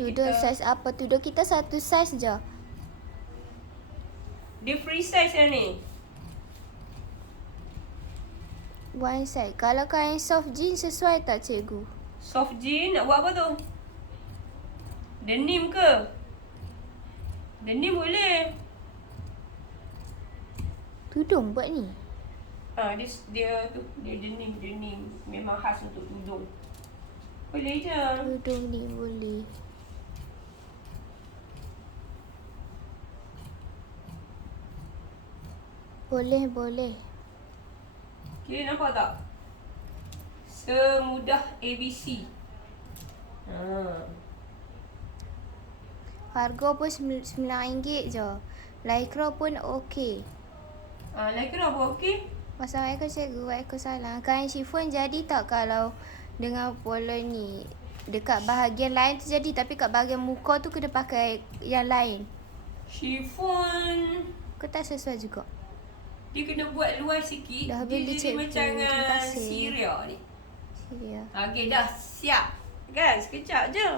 Tudung kita... saiz apa? Tudung kita satu saiz je. Dia free size yang ni. One side. Kalau kain soft jeans sesuai tak cikgu? Soft jean nak buat apa tu? Denim ke? Denim boleh. Tudung buat ni? Dia denim. Memang khas untuk tudung. Boleh je. Tudung ni boleh. Boleh. Kira nampak tak? Semudah ABC. Harga pun RM9 je. Lycra pun okey. Lycra apa okey? Assalamualaikum cikgu. Waalaikumsalam. Kain chiffon jadi tak kalau dengan pola ni? Dekat bahagian lain tu jadi, tapi kat bahagian muka tu kena pakai yang lain. Chiffon Kau tak sesuai juga. dia kena buat luas sikit. Dah Dia beli, jadi cikgu. macam Terima kasih. Syria ni. Syria. Okey dah siap. Kan sekejap je.